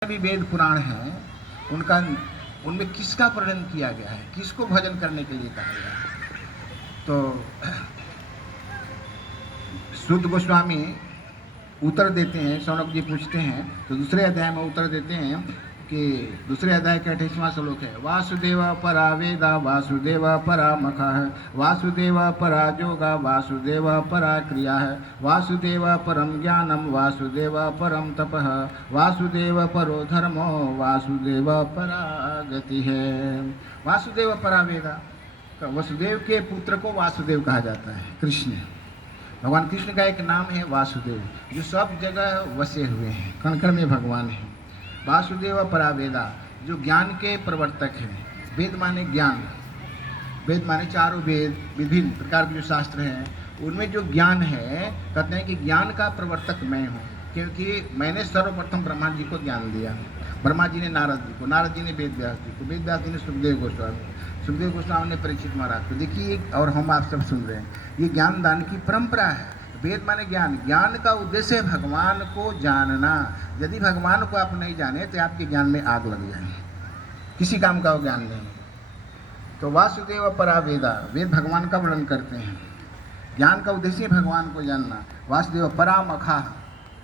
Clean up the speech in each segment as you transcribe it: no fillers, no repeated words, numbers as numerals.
भी वेद पुराण हैं उनका उनमें किसका वर्णन किया गया है, किसको भजन करने के लिए कहा गया है। तो शुद्ध गोस्वामी उत्तर देते हैं, शौनक जी पूछते हैं तो दूसरे अध्याय में उत्तर देते हैं कि दूसरे अध्याय का 28वां श्लोक है, वासुदेव परा वेदा वासुदेव परा मखा है, वासुदेव परा योगा वासुदेव परा क्रिया है, वासुदेव परम ज्ञानम वासुदेव परम तपः, वासुदेव परो धर्मो वासुदेव परा गति है। वासुदेव परा वेदा, वसुदेव के पुत्र को वासुदेव कहा जाता है। कृष्ण, भगवान कृष्ण का एक नाम है वासुदेव, जो सब जगह वसे हुए हैं, कण कण में भगवान है। वासुदेव परावेदा, जो ज्ञान के प्रवर्तक हैं। वेद माने ज्ञान, वेद माने चारों वेद, विभिन्न प्रकार के जो शास्त्र हैं उनमें जो ज्ञान है, कहते हैं कि ज्ञान का प्रवर्तक मैं हूँ, क्योंकि मैंने सर्वप्रथम ब्रह्मा जी को ज्ञान दिया। ब्रह्मा जी ने नारद जी को, नारद जी ने वेद व्यास जी को, वेद व्यास जी ने सुखदेव गोस्वामी, सुखदेव गोस्वामी ने परीक्षित महाराज को। देखिए, और हम आप सब सुन रहे हैं, ये ज्ञान दान की परंपरा है। वेद माने ज्ञान, ज्ञान का उद्देश्य है भगवान को जानना। यदि भगवान को आप नहीं जाने तो आपके ज्ञान में आग लग जाए, किसी काम का वो ज्ञान नहीं। तो वासुदेव परा वेदा, वेद भगवान का वर्णन करते हैं। ज्ञान का उद्देश्य भगवान को जानना। वासुदेव परा मखा,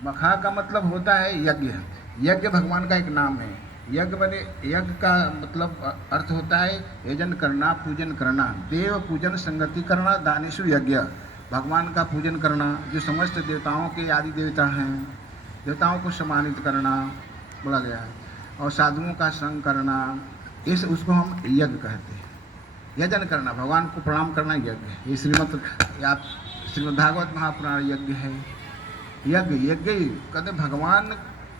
मखा का मतलब होता है यज्ञ। यज्ञ भगवान का एक नाम है। यज्ञ बने, यज्ञ का मतलब अर्थ होता है यजन करना, पूजन करना, देव पूजन संगति करना, दानेशु यज्ञ, भगवान का पूजन करना, जो समस्त देवताओं के आदि देवता हैं, देवताओं को सम्मानित करना बोला गया है, और साधुओं का संग करना, इस उसको हम यज्ञ कहते हैं। यजन करना, भगवान को प्रणाम करना यज्ञ। ये श्रीमद् भागवत महापुराण यज्ञ है। यज्ञ कहते भगवान,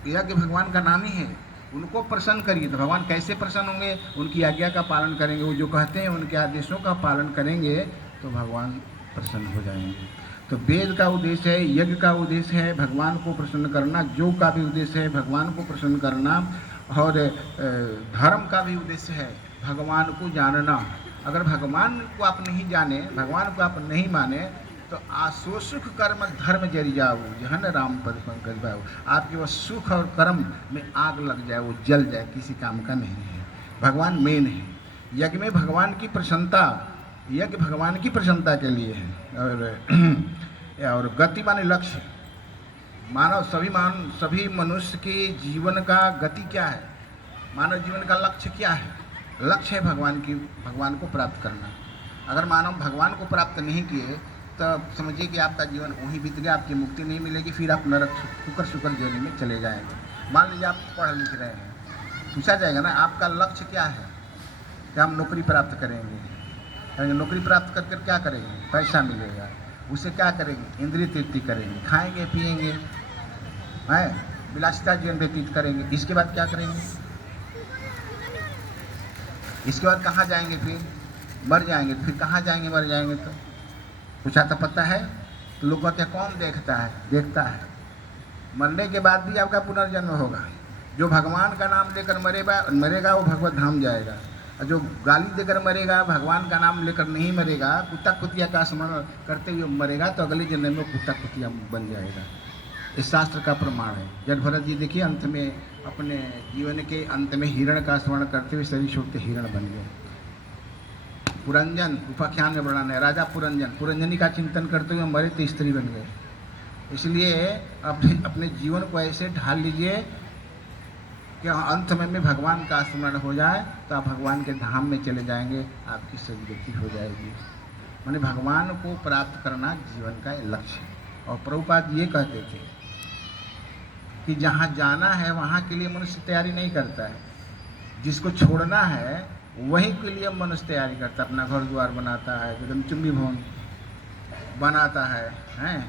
यज्ञ भगवान का नाम ही है। उनको प्रसन्न करिए तो भगवान कैसे प्रसन्न होंगे, उनकी आज्ञा का पालन करेंगे, वो जो कहते हैं उनके आदेशों का पालन करेंगे तो भगवान प्रसन्न हो जाएंगे। तो वेद का उद्देश्य है, यज्ञ का उद्देश्य है भगवान को प्रसन्न करना, योग का भी उद्देश्य है भगवान को प्रसन्न करना, और धर्म का भी उद्देश्य है भगवान को जानना। अगर भगवान को आप नहीं जाने, भगवान को आप नहीं माने, तो आसो सुख कर्म धर्म जरि जाओ, जहन राम पद पंकज भाओ। आपके वो सुख और कर्म में आग लग जाए, वो जल जाए, किसी काम का नहीं है। भगवान मेन है। यज्ञ में भगवान की प्रसन्नता, यज्ञ भगवान की प्रसन्नता के लिए है। और गति माने लक्ष्य। मानव सभी मनुष्य के जीवन का गति क्या है, मानव जीवन का लक्ष्य क्या है? लक्ष्य है भगवान को प्राप्त करना। अगर मानव भगवान को प्राप्त नहीं किए तो समझिए कि आपका जीवन वहीं बीत गया, आपकी मुक्ति नहीं मिलेगी, फिर आप नरक शुक्र जोनी में चले जाएंगे। मान लीजिए आप पढ़ लिख रहे हैं, पूछा जाएगा ना आपका लक्ष्य क्या है, कि हम नौकरी प्राप्त करेंगे। नौकरी प्राप्त कर कर क्या करेंगे? पैसा मिलेगा, उससे क्या करेंगे? इंद्रिय तृप्ति करेंगे, खाएंगे पिएंगे, हैं, विलासिता जीवन व्यतीत करेंगे। इसके बाद क्या करेंगे? इसके बाद कहाँ जाएंगे? फिर मर जाएंगे। फिर कहाँ जाएंगे मर जाएंगे? तो पूछा तो पता है? तो लोग कहते हैं कौन देखता है? देखता है। मरने के बाद भी आपका पुनर्जन्म होगा। जो भगवान का नाम लेकर मरेगा वो भगवत धाम जाएगा, और जो गाली देकर मरेगा, भगवान का नाम लेकर नहीं मरेगा, कुत्ता कुतिया का स्मरण करते हुए मरेगा, तो अगले जन्म में कुत्ता कुतिया बन जाएगा। इस शास्त्र का प्रमाण है। जब भरत जी देखिए अंत में, अपने जीवन के अंत में हिरण का स्मरण करते हुए शरीर छोड़ते हिरण बन गए। पुरंजन उपाख्यान में वर्णन है, राजा पुरंजनी का चिंतन करते हुए मरे तो स्त्री बन गए। इसलिए अपने जीवन को ऐसे ढाल लीजिए कि अंत में भगवान का स्मरण हो जाए तो आप भगवान के धाम में चले जाएंगे, आपकी सदगति हो जाएगी। माने भगवान को प्राप्त करना जीवन का लक्ष्य है। और प्रभुपाद ये कहते थे कि जहाँ जाना है वहाँ के लिए मनुष्य तैयारी नहीं करता है, जिसको छोड़ना है वहीं के लिए मनुष्य तैयारी करता है। अपना घर द्वार बनाता है, एकदम चुम्बी भवन बनाता है, हैं,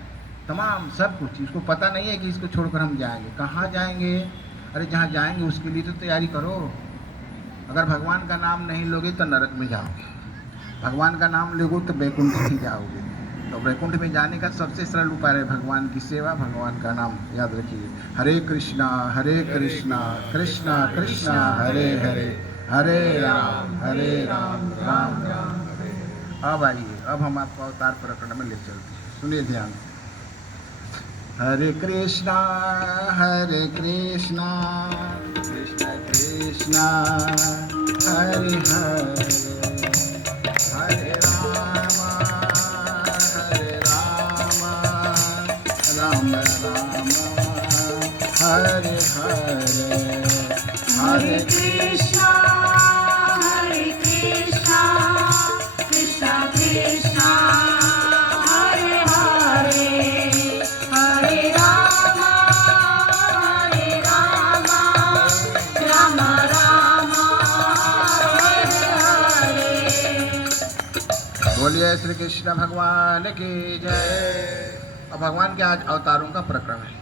तमाम सब कुछ। इसको पता नहीं है कि इसको छोड़कर हम जाएंगे, कहाँ जाएंगे? अरे जहाँ जाएंगे उसके लिए तो तैयारी करो। अगर भगवान का नाम नहीं लोगे तो नरक में जाओगे, भगवान का नाम लोगे तो वैकुंठ ही जाओगे। तो वैकुंठ में जाने का सबसे सरल उपाय है भगवान की सेवा, भगवान का नाम याद रखिए। हरे कृष्णा कृष्णा कृष्णा हरे हरे, हरे राम राम राम हरे। अब आइए, अब हम आपको अवतार प्रकरण में ले चलते हैं, सुनिए ध्यान से। हरे कृष्णा कृष्ण कृष्ण हरे हरे, हरे राम राम राम हरे हरे, हरे कृष्णा कृष्णा कृष्णा हरे हरे, हरे राम राम राम हरे हरे। बोलिए श्री कृष्ण भगवान की जय। अब भगवान के आज अवतारों का प्रकरण है।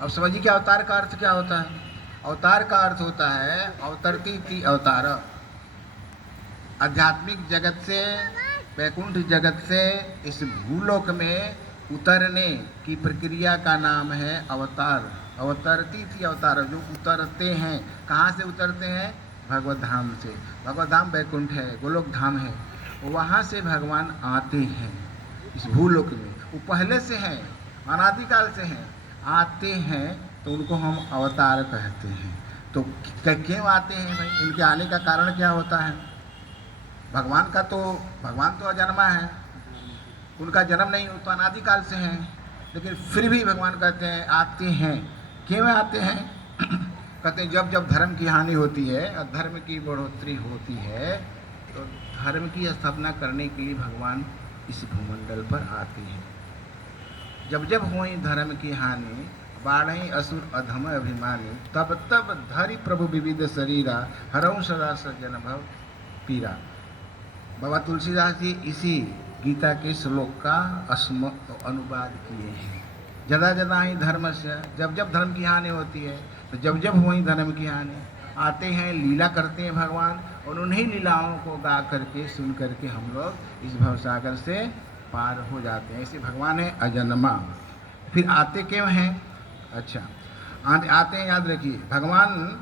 अब समझिए कि अवतार का अर्थ क्या होता है। अवतार का अर्थ होता है अवतरती थी अवतार। आध्यात्मिक जगत से, वैकुंठ जगत से इस भूलोक में उतरने की प्रक्रिया का नाम है अवतार। अवतरती थी अवतार, जो उतरते हैं। कहाँ से उतरते हैं? भगवत धाम से। भगवत धाम वैकुंठ है, गोलोक धाम है, वहाँ से भगवान आते हैं इस भूलोक में। वो पहले से हैं, अनादिकाल से हैं, आते हैं तो उनको हम अवतार कहते हैं। तो क्यों आते हैं भाई? इनके आने का कारण क्या होता है? भगवान तो अजन्मा है, उनका जन्म नहीं, तो अनादिकाल से हैं। लेकिन फिर भी भगवान कहते हैं आते हैं। क्यों आते हैं? कहते हैं जब जब धर्म की हानि होती है और धर्म की बढ़ोतरी होती है तो धर्म की स्थापना करने के लिए भगवान इस भूमंडल पर आते हैं। जब जब हुई धर्म की हानि, बाढ़ई असुर अधम अभिमानी, तब तब धरि प्रभु विविध शरीरा, हरऊ सदा सज्जन भव पीरा। बाबा तुलसीदास जी इसी गीता के श्लोक का अनुवाद किए हैं। जदा जदा ही धर्म से, जब जब धर्म की हानि होती है तो जब जब हुई धर्म की हानि, आते हैं, लीला करते हैं भगवान, और उन्हीं लीलाओं को गा करके सुन करके हम लोग इस भवसागर से पार हो जाते हैं। ऐसे भगवान है अजन्मा। फिर आते क्यों हैं? अच्छा, आते हैं, याद रखिए, भगवान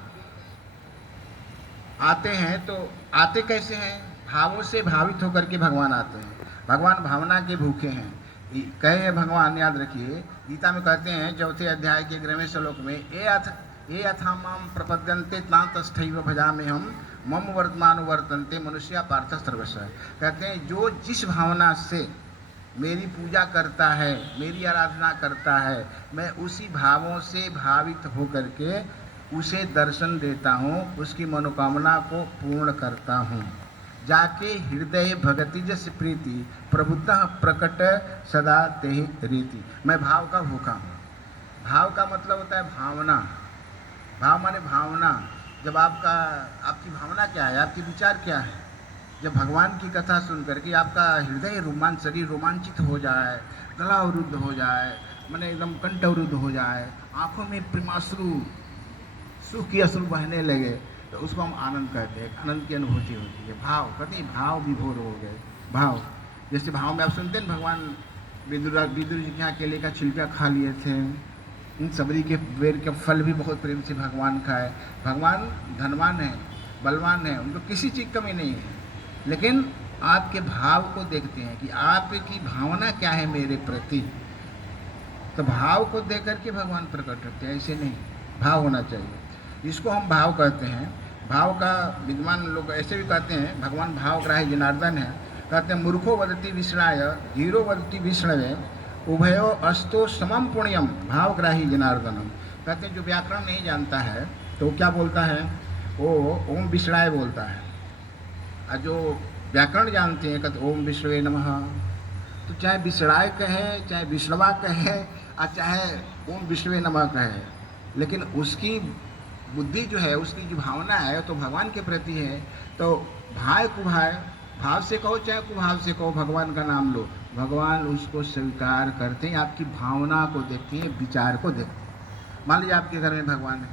आते हैं तो आते कैसे हैं? भावों से भावित होकर के भगवान आते हैं। भगवान भावना के भूखे हैं। कहे भगवान, याद रखिए, गीता में कहते हैं 4थे अध्याय के 11वें श्लोक में, ये यथा माम प्रपद्यन्ते तस्थैव भजामि हम मम वर्तमान वर्तन्ते मनुष्य पार्थ सर्वस्व। कहते हैं जो जिस भावना से मेरी पूजा करता है, मेरी आराधना करता है, मैं उसी भावों से भावित होकर के उसे दर्शन देता हूँ, उसकी मनोकामना को पूर्ण करता हूँ। जाके हृदय भगति जस प्रीति, प्रभुतः प्रकट सदा तेहि रीति। मैं भाव का भूखा हूँ। भाव का मतलब होता है भावना। भाव माने भावना। जब आपकी भावना क्या है, आपके विचार क्या है? जब भगवान की कथा सुन करके आपका हृदय शरीर रोमांचित हो जाए, गला अवरुद्ध हो जाए, माने एकदम कंठ अवरुद्ध हो जाए, आंखों में प्रेमाश्रु, सुख की अश्रु बहने लगे, तो उसको हम आनंद कहते हैं। आनंद की अनुभूति होती है। भाव कहते हैं, भाव विभोर हो गए। भाव, जैसे भाव में आप सुनते हैं भगवान विदुर जी के यहाँ केले का छिलका खा लिए थे। इन सबरी के बेर के फल भी बहुत प्रेम से भगवान खाए। भगवान धनवान है, बलवान है, उनको किसी चीज़ कमी नहीं है, लेकिन आपके भाव को देखते हैं कि आपकी भावना क्या है मेरे प्रति। तो भाव को देख करके भगवान प्रकट होते हैं, ऐसे नहीं। भाव होना चाहिए, इसको हम भाव कहते हैं। भाव का विद्वान लोग ऐसे भी कहते हैं, भगवान भावग्राही जनार्दन है। कहते हैं मूर्खो वदति विष्णाय, धीरो वदति विष्णवे, उभयो अस्तो समम पुण्यम भावग्राही जनार्दनम। कहते हैं जो व्याकरण नहीं जानता है तो वो क्या बोलता है, वो ओम विष्णाय बोलता है, और जो व्याकरण जानते हैं कहते ओम विष्णवे नमः। तो चाहे विष्णाय कहे, चाहे विष्णवा कहे, और चाहे ओम विष्णवे नमः कहे, लेकिन उसकी बुद्धि जो है, उसकी जो भावना है तो भगवान के प्रति है। तो भाय कुभाय, भाव से कहो चाहे कुभाव से कहो, भगवान का नाम लो, भगवान उसको स्वीकार करते हैं। आपकी भावना को देखते हैं, विचार को देखते हैं। मान लीजिए आपके घर में भगवान है,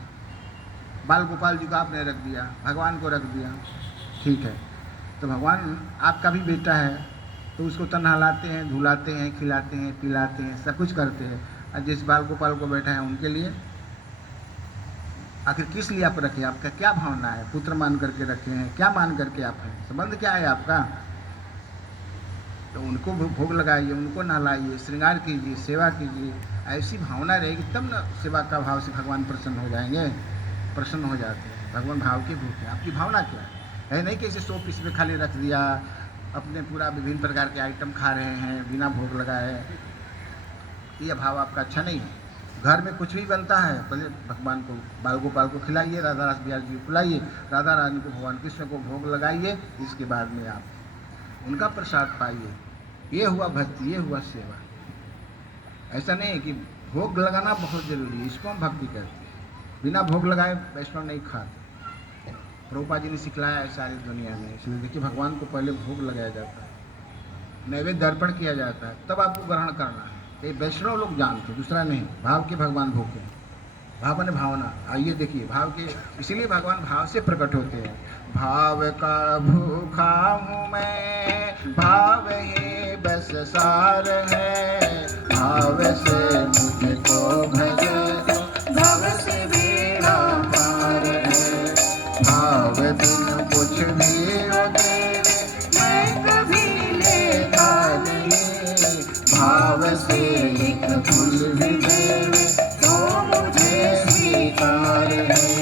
बाल गोपाल जी को आपने रख दिया, भगवान को रख दिया, ठीक है। तो भगवान आपका भी बेटा है, तो उसको तन नहलाते हैं, धुलाते हैं, खिलाते हैं, पिलाते हैं, सब कुछ करते हैं। और जिस बाल गोपाल को बैठा है उनके लिए आखिर किस लिए आप रखे? आपका क्या भावना है? पुत्र मान करके रखे हैं, क्या मान करके आप हैं? संबंध क्या है आपका? तो उनको भोग लगाइए, उनको नहलाइए, श्रृंगार कीजिए, सेवा कीजिए। ऐसी भावना रहेगी तब ना सेवा का भाव से भगवान प्रसन्न हो जाएंगे, प्रसन्न हो जाते हैं। भगवान भाव के भूखे हैं। आपकी भावना क्या है? नहीं कि ऐसे 100 पीस में खाली रख दिया, अपने पूरा विभिन्न प्रकार के आइटम खा रहे हैं बिना भोग लगाए, ये भाव आपका अच्छा नहीं है। घर में कुछ भी बनता है पहले भगवान को, बाल गोपाल को खिलाइए, राधा रास बिहार जी को खिलाइए, राधा रानी को, भगवान कृष्ण को भोग लगाइए, इसके बाद में आप उनका प्रसाद पाइए। ये हुआ भक्ति, ये हुआ सेवा। ऐसा नहीं है कि भोग लगाना बहुत जरूरी है, इसको हम भक्ति करते हैं। बिना भोग लगाए वैष्णव नहीं खाते। प्रभुपाद जी ने सिखलाया है सारी दुनिया में। इसलिए देखिए भगवान को पहले भोग लगाया जाता है, नैवेद्य अर्पण किया जाता है, तब आपको ग्रहण करना है। ये वैष्णव लोग जानते, दूसरा नहीं। भाव के भगवान भोगे, भाव ने भावना। आइए देखिए भाव के, इसीलिए भगवान भाव से प्रकट होते हैं। भाव का भूखा हूँ मैं, भाव ही बस सार है, भाव से मुझको भजे भव से बेड़ा पार है। भाव बिन कुछ भी उदेरे मैं कभी लेता नहीं, भाव से एक फूल भी देवे तो मुझे स्वीकार है।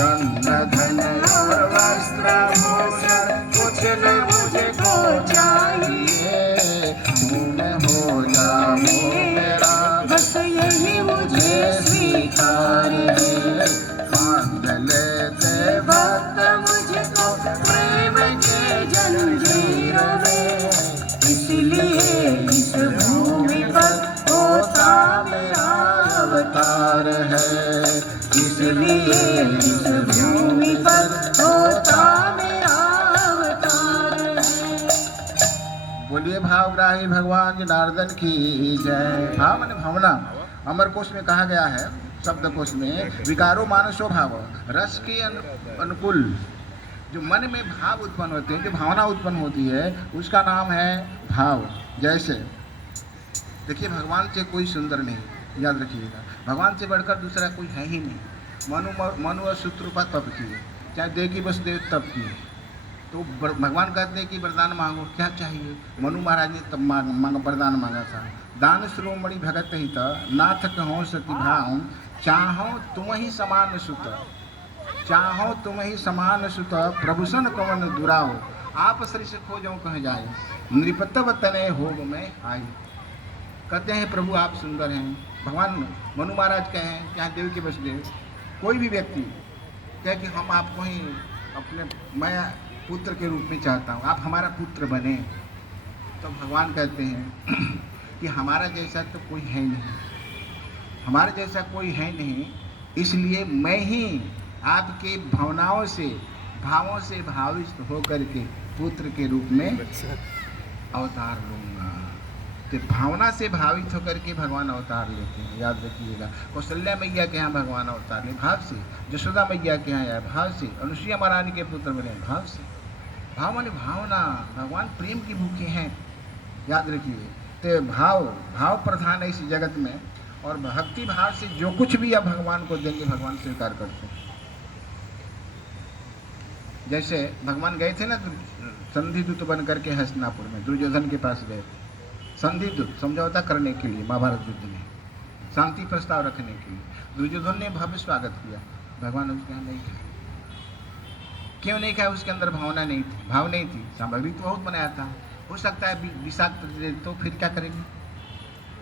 अन्न धन और वस्त्र भूषण कुछ न मुझको चाहिए, तुम हो जाओ मेरा बस यही मुझे स्वीकार है। बांध लेते भक्त मुझको प्रेम के जंजीर में, इसलिए इस भूमि पर होता मेरा अवतार है, इसलिए इस भूमि पर होता मेरा अवतार है। बोलिए भावग्राही भगवान जनार्दन की जय। भाव माने भावना। अमर कोश में कहा गया है, शब्द कोश में, विकारो मानसो भाव, रस के अनुकूल। जो मन में भाव उत्पन्न होते हैं, जो भावना उत्पन्न होती है, उसका नाम है भाव। जैसे देखिए भगवान से कोई सुंदर नहीं, याद रखिएगा। भगवान से बढ़कर दूसरा कोई है ही नहीं। मनु और शत्रुपा तप किए, चाहे देवकी वसुदेव तप किए, तो भगवान कहते हैं कि वरदान मांगो, क्या चाहिए? मनु महाराज ने तब वरदान मांगा था। दान श्रोमणि भगत हित, नाथ कहो सती भाव, चाहो तुम ही समान सुत, चाहो तुम ही समान सुत, प्रभुसन कवन दुराओ, आप सरिस खोजो कह जाए, नृपतव तनय होग में आई। कहते हैं प्रभु आप सुंदर हैं। भगवान मनु महाराज कहें, चाहे देव के वसुदेव, कोई भी व्यक्ति कहे कि हम आपको ही अपने, मैं पुत्र के रूप में चाहता हूँ, आप हमारा पुत्र बने, तो भगवान कहते हैं कि हमारा जैसा तो कोई है नहीं, हमारे जैसा कोई है नहीं, इसलिए मैं ही आपके भावनाओं से, भावों से भावित होकर के पुत्र के रूप में अवतार लूँगा। तो भावना से भावित होकर के भगवान अवतार लेते हैं, याद रखिएगा। कौशल्या मैया के यहाँ भगवान अवतार ले भाव से, यशोदा मैया के यहाँ आया भाव से, अनुसुईया महारानी के पुत्र बने भाव से। भाव माने भावना। भगवान प्रेम की भूखे हैं, याद रखिए। तो भाव प्रधान है इस जगत में, और भक्ति भाव से जो कुछ भी आप भगवान को देंगे भगवान स्वीकार करते हैं। जैसे भगवान गए थे ना संधि दूत बन करके हस्तिनापुर में, दुर्योधन के पास गए थे संधि दूत, समझौता करने के लिए महाभारत युद्ध में, शांति प्रस्ताव रखने के लिए। दुर्योधन ने भव्य स्वागत किया, भगवान उसके यहाँ नहीं खाए। क्यों नहीं खाया? उसके अंदर भावना नहीं थी, भाव नहीं थी। सामग्री तो बहुत बनाया था, हो सकता है विषाक्त दे तो फिर क्या करेंगे,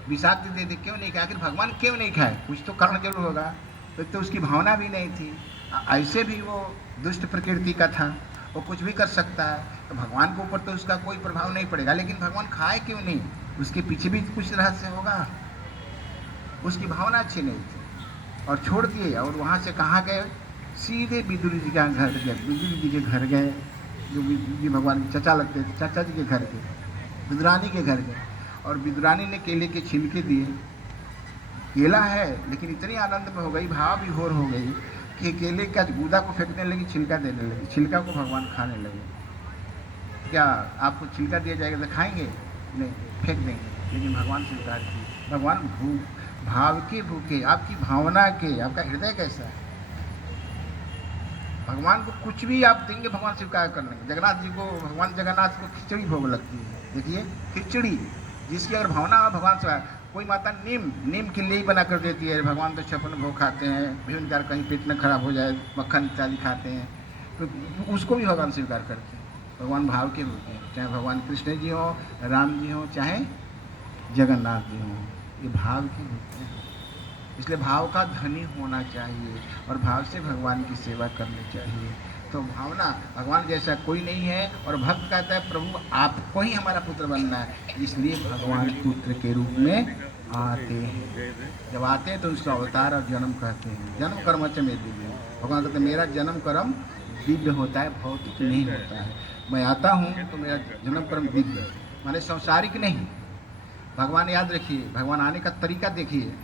विषाक्त दे दे, क्यों नहीं खाया? आखिर भगवान क्यों नहीं खाए? कुछ तो कारण जरूर होगा। तो उसकी भावना भी नहीं थी। ऐसे भी वो दुष्ट प्रकृति का था, वो कुछ भी कर सकता है, तो भगवान के ऊपर तो उसका कोई प्रभाव नहीं पड़ेगा। लेकिन भगवान खाए क्यों नहीं? उसके पीछे भी कुछ रहस्य होगा। उसकी भावना अच्छी नहीं थी और छोड़ दिए। और वहाँ से कहाँ गए? सीधे विदुर जी का घर गए। विदुर जी के घर गए, जो जी भगवान के चचा लगते थे, चाचा जी के घर गए, विदुरानी के घर गए। और विदुरानी ने केले के छिलके दिए। केला है, लेकिन इतनी आनंद में हो गई, भाव विभोर हो गई कि केले का गूदा को फेंकने लगी, छिलका देने लगी। छिलका को भगवान खाने लगे। क्या आपको छिलका दिया जाएगा तो खाएंगे? नहीं, फेंक देंगे। लेकिन भगवान स्वीकार किए। भगवान भाव के भूखे, आपकी भावना के, आपका हृदय कैसा है? भगवान को कुछ भी आप देंगे भगवान स्वीकार कर लेंगे। जगन्नाथ जी को, भगवान जगन्नाथ को खिचड़ी भोग लगती है। देखिए खिचड़ी, जिसकी अगर भावना हो भगवान से, कोई माता नीम की लेई बना कर देती है। भगवान तो 56 भोग खाते हैं, विभिन्न प्रकार कहीं पेट में खराब हो जाए, मक्खन इत्यादि खाते हैं, तो उसको भी भगवान स्वीकार करते हैं। भगवान भाव के होते हैं, चाहे भगवान कृष्ण जी हो, राम जी हो, चाहे जगन्नाथ जी हों, ये भाव के होते हैं। इसलिए भाव का धनी होना चाहिए और भाव से भगवान की सेवा करनी चाहिए। तो भावना, भगवान जैसा कोई नहीं है। और भक्त कहता है प्रभु आपको ही हमारा पुत्र बनना है, इसलिए भगवान पुत्र के रूप में आते हैं। जब आते हैं तो उसका अवतार और जन्म कहते हैं। जन्म कर्म च में दिव्य, भगवान कहते हैं मेरा जन्म कर्म दिव्य होता है, भौतिक नहीं होता है। मैं आता हूँ तो मेरा जन्म कर्म दिव्य, माने संसारिक नहीं। भगवान याद रखिए, भगवान आने का तरीका देखिए।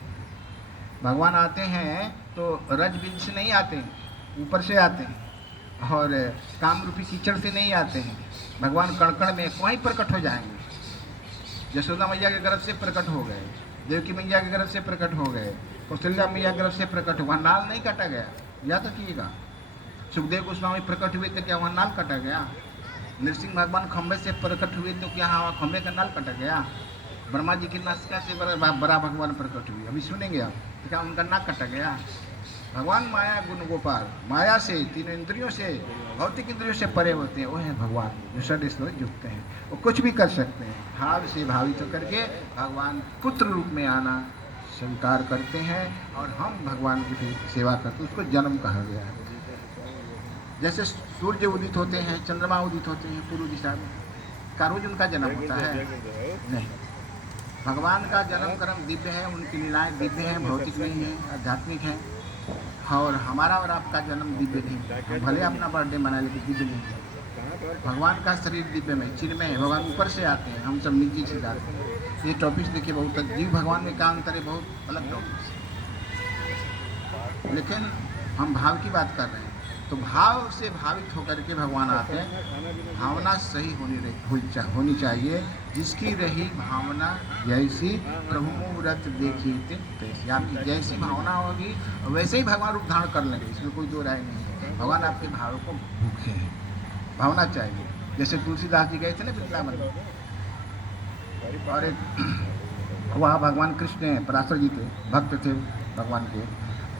भगवान आते हैं तो रज बीज से नहीं आते हैं, ऊपर से आते हैं, और काम रूपी कीचड़ से नहीं आते हैं। भगवान कण कण में वहीं प्रकट हो जाएंगे। यशोदा मैया के गर्भ से प्रकट हो गए, देवकी मैया के गर्भ से प्रकट हो गए, कौशल्या मैया के गर्भ से प्रकट हुआ, नाल नहीं काटा गया। याद रखिएगा, सुखदेव गोस्वामी प्रकट हुए तो क्या वहाँ नाल काटा गया? नरसिंह भगवान खंबे से प्रकट हुए तो क्या वहाँ खंबे का नाल काटा गया? ब्रह्मा जी की नासिका से बड़ा भगवान प्रकट हुए, अभी सुनेंगे आप, तो क्या उनका नाक कटा गया? भगवान माया गुण गोपाल, माया से, तीन इंद्रियों से, भौतिक इंद्रियों से परे होते हैं। वो है भगवान जो षड् युक्त हैं, वो कुछ भी कर सकते हैं। भाव से भावित होकर के भगवान पुत्र रूप में आना स्वीकार करते हैं और हम भगवान की सेवा करते हैं। उसको जन्म कहा गया है। जैसे सूर्य उदित होते हैं, चंद्रमा उदित होते हैं पूर्व दिशा में, का रोज उनका जन्म होता है? नहीं। भगवान का जन्म कर्म दिव्य है, उनकी लीलाएं दिव्य हैं, भौतिक नहीं है, आध्यात्मिक है। और हमारा और आपका जन्म दिव्य नहीं है। हम भले अपना बर्थडे मनाए लेकिन दिव्य नहीं है। भगवान का शरीर दिव्य में, चिन्मय है। भगवान ऊपर से आते हैं, हम सब नीचे से जाते हैं। ये टॉपिक्स देखिए, बहुत जीव भगवान में क्या अंतर है, बहुत अलग टॉपिक्स। लेकिन हम भाव की बात कर रहे हैं, तो भाव से भावित होकर के भगवान आते हैं। भावना सही होनी चाहिए। जिसकी रही भावना जैसी प्रभु मुहूर्त देखी तैसी, आपकी जैसी भावना होगी वैसे ही भगवान रूप धारण कर लेंगे, इसमें कोई दो राय नहीं है। भगवान आपके भाव को भूखे हैं, भावना चाहिए। जैसे तुलसीदास जी गए थे ना वृंदावन, और एक वहाँ भगवान कृष्ण पराशर जी के भक्त थे भगवान के,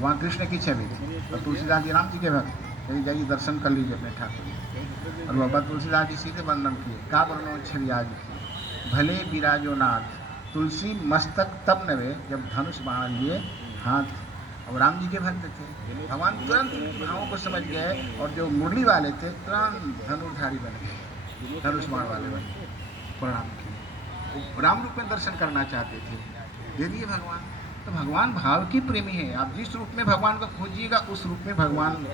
वहाँ कृष्ण की छवि थी, और तुलसीदास जी राम जी के भक्त। कहीं जाइए दर्शन कर लीजिए अपने ठाकुर। और बाबा तुलसीदास जी सीधे वर्णन किए, का वर्णन छवि आज की, भले बिराजो नाथ तुलसी मस्तक तब नवे, जब धनुष बाण लिए हाथ। और राम जी के भक्त थे, भगवान तुरंत भावों को समझ गए, और जो मुरली वाले थे तुरंत धनुर्धारी बन गए, धनुष बाण वाले बन गए, प्रणाम किए। राम रूप में दर्शन करना चाहते थे, दे दिए भगवान। तो भगवान भाव की प्रेमी है। आप जिस रूप में भगवान को खोजिएगा उस रूप में भगवान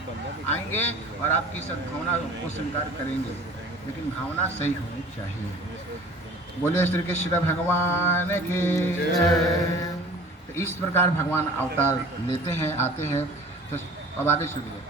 आएंगे और आपकी सद्भावना को स्वीकार करेंगे, लेकिन भावना सही होनी चाहिए। बोले श्री कृष्ण भगवान के जय। तो इस प्रकार भगवान अवतार लेते हैं, आते हैं। तो अब आगे सुनिए।